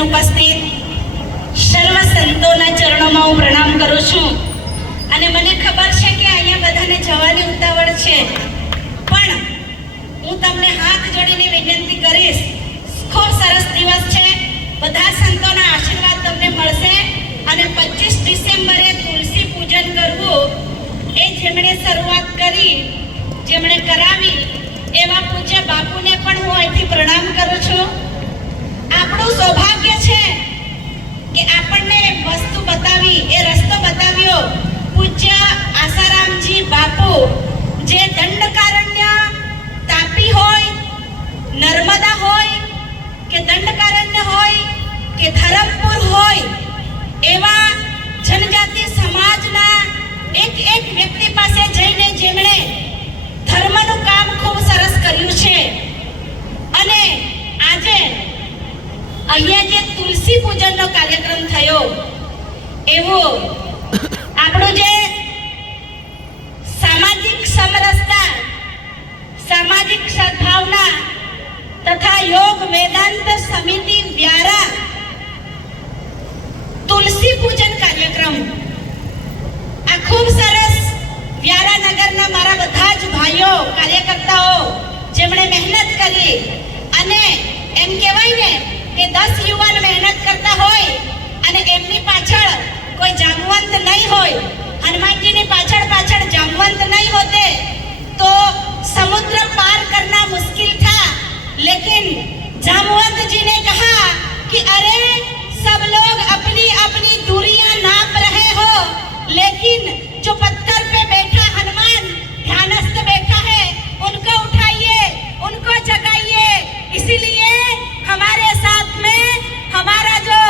દર્શન ઉપસ્થિત સર્વ સંતોના ચરણોમાં હું પ્રણામ કરું છું. અને મને ખબર છે કે અહીંયા બધાને જવાની ઉતાવળ છે, પણ હું તમને હાથ જોડીને વિનંતી કરીશ, ખૂબ સરસ દિવસ છે, બધા સંતોના આશીર્વાદ તમને મળશે. અને 25 ડિસેમ્બરે તુલસી પૂજન કરવું એ જેમણે શરૂઆત કરી, જેમણે કરાવી એવા પૂજ્ય બાપુને પણ હું અહીંથી પ્રણામ કરું છું. આપણું સૌભાગ્ય છે કે આપણને વસ્તુ બતાવી, એ રસ્તો બતાવ્યો પૂજ્ય આસારામજી બાપુ, જે દંડકારણ્ય, તાપી હોય, નર્મદા હોય કે દંડકારણ્ય હોય કે ધરમપુર હોય, એવા જનજાતિ સમાજના એક વ્યક્તિ પાસે જઈને જેમણે ધર્મનું કામ ખૂબ સરસ કર્યું છે. અને આજે અહીંયા જે તુલસી પૂજનનો કાર્યક્રમ થયો, એવો આપણું જે સામાજિક સમરસતા, સામાજિક સદભાવના તથા યોગ વેદાંત સમિતિ દ્વારા તુલસી પૂજન કાર્યક્રમ, આ ખૂબ સરસ વ્યારાનગરના મારા બધા જ ભાઈઓ કાર્યકર્તાઓ જેમણે મહેનત કરી, અને એમ કહેવાય ને કે 10 યુવાન મહેનત કરતા હોય અને એમની પાછળ કોઈ જામવંત નહીં હોય, હનુમાનજીની પાછળ પાછળ જામવંત नहीं होते तो समुद्र पार करना मुश्किल था. लेकिन जामवंत जी ने कहा कि अरे सब लोग अपनी अपनी दूरियां नाप रहे हो, लेकिन जो पत्थर पे बैठा हनुमान ध्यानस्थ बैठा है, उनको उठाइए, उनको जगाइए. इसीलिए हमारे साथ में हमारा जो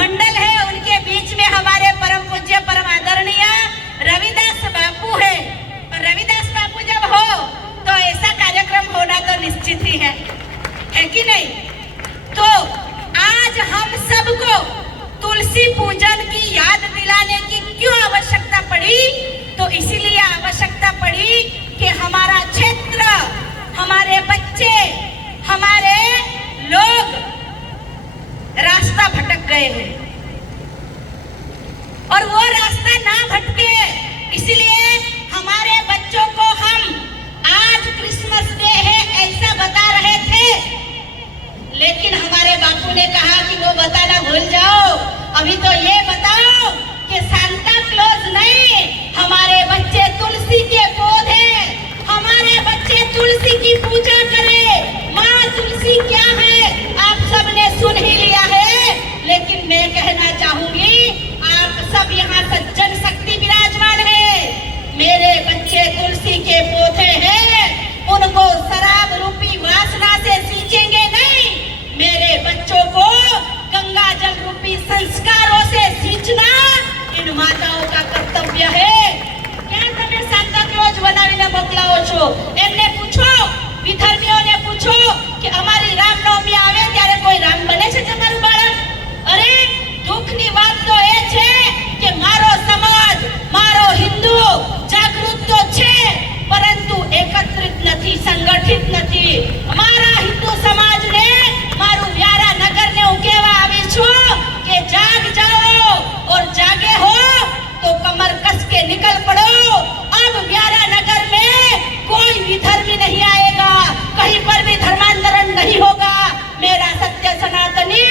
मंडल है, उनके बीच में हमारे परम पूज्य परम आदरणीय रविदास बापू है. और रविदास बापू जब हो तो ऐसा कार्यक्रम होना तो निश्चित ही है कि नहीं? तो आज हम सबको तुलसी पूजन की याद दिलाने की क्यों आवश्यकता पड़ी? तो इसीलिए आवश्यकता पड़ी कि हमारा क्षेत्र, हमारे बच्चे, हमारे लोग रास्ता भटक गए हैं, और वो रास्ता ना भटके इसलिए हमारे बच्चों को हम आज क्रिसमस डे है ऐसा बता रहे थे, लेकिन हमारे बापू ने कहा कि वो बताना भूल जाओ, अभी तो ये बताओ कि सांता क्लॉज नहीं, हमारे बच्चे तुलसी के पौधे, हमारे बच्चे तुलसी की पूजा करें. माँ तुलसी क्या है आप सबने सुन ही लिया है, लेकिन मैं कहना चाहूंगी, आप सब यहाँ सज्जन शक्ति विराजमान है, मेरे बच्चे तुलसी के पौधे हैं, उनको शराब रूपी वासना से सींचेंगे नहीं, मेरे बच्चों को गंगा जल रूपी संस्कारों से सींचना इन माताओं का कर्तव्य है. क्या તમે સાન્તા ક્લોઝ બનાવીને મોકલાવો છો? એમને પૂછો, વિધર્મીઓને પૂછો કે અમારી રામનવમી આવે ત્યારે કોઈ રામ બને છે તમારું બાળક? અરે દુઃખની વાત તો એ છે કે મારો સમાજ, મારો હિન્દુ જાગૃત તો છે, પરંતુ એકત્રિત નથી, સંગઠિત નથી. અમારા હિન્દુ સમાજને, મારું વ્યારા નગરને હું કહેવા આવી છું કે જાગ જાઓ, और जागे हो तो कमर कस के निकल पड़ो. अब व्यारा नगर में कोई विधर्मी नहीं आएगा, कहीं पर भी धर्मांतरण नहीं होगा. मेरा सत्य सनातनी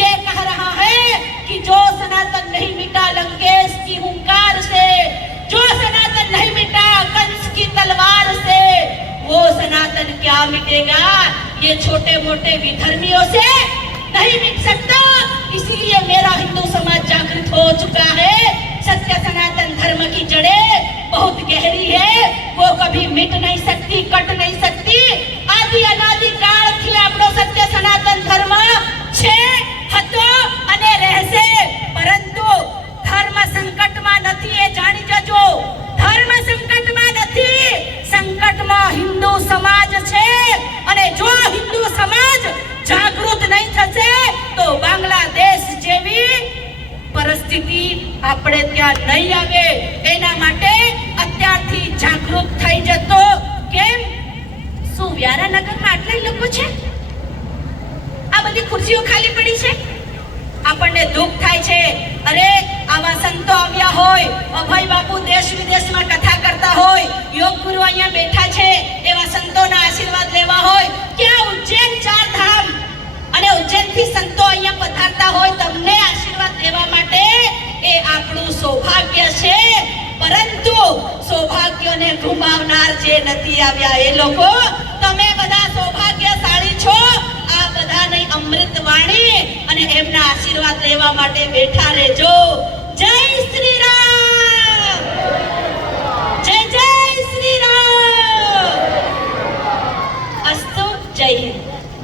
ये कह रहा है कि जो सनातन नहीं मिटा लंकेश की हुंकार से, जो सनातन नहीं मिटा कंस की तलवार से, वो सनातन क्या मिटेगा? ये छोटे मोटे विधर्मियों से नहीं मिट सकता. इसीलिए मेरा हिंदू समाज जागृत हो चुका है. सत्य सनातन धर्म की जड़ें बहुत गहरी है, वो कभी मिट नहीं सकती, कट नहीं सकती. आदि अनादि काल થી આપણો સત્ય સનાતન ધર્મ છે, હતો અને રહેશે. પરંતુ ધર્મ સંકટમાં નથી, એ જાણી જજો. ધર્મ સંકટમાં નથી, સંકટમાં હિન્દુ સમાજ છે. અને જો હિન્દુ સમાજ જાગૃત નહીં થશે તો બાંગ્લાદેશ જેવી પરિસ્થિતિ આપણે ત્યાં નહીં આવે. એના માટે અત્યારથી જાગૃત થઈ જતો. કેમ? શું વ્યારાનગરમાં આટલા લોકો છે? આ બધી ખુરશીઓ ખાલી પડી છે? આપણને દુઃખ થાય છે. અરે આવા સંતો આવ્યા હોય, અભય બાપુ દેશ વિદેશમાં કથા કરતા હોય, યોગ ગુરુ અહીંયા બેઠા છે, એવા સંતોના આશીર્વાદ લેવા હોય, ક્યાં ઉજ્જૈન ચાર ધામ અને ઉજ્જૈનથી સંતો અહીંયા પધારતા હોય તમને આશીર્વાદ લેવા માટે, એ આપણું સૌભાગ્ય છે. પરંતુ સૌભાગ્યને ગુમાવનાર જે નથી આવ્યા એ લોકો, તમે બધા સૌભાગ્યશાળી છો. આ બધાની અમૃત વાણી અને એમના આશીર્વાદ લેવા માટે બેઠા રહેજો. જય શ્રી રામ.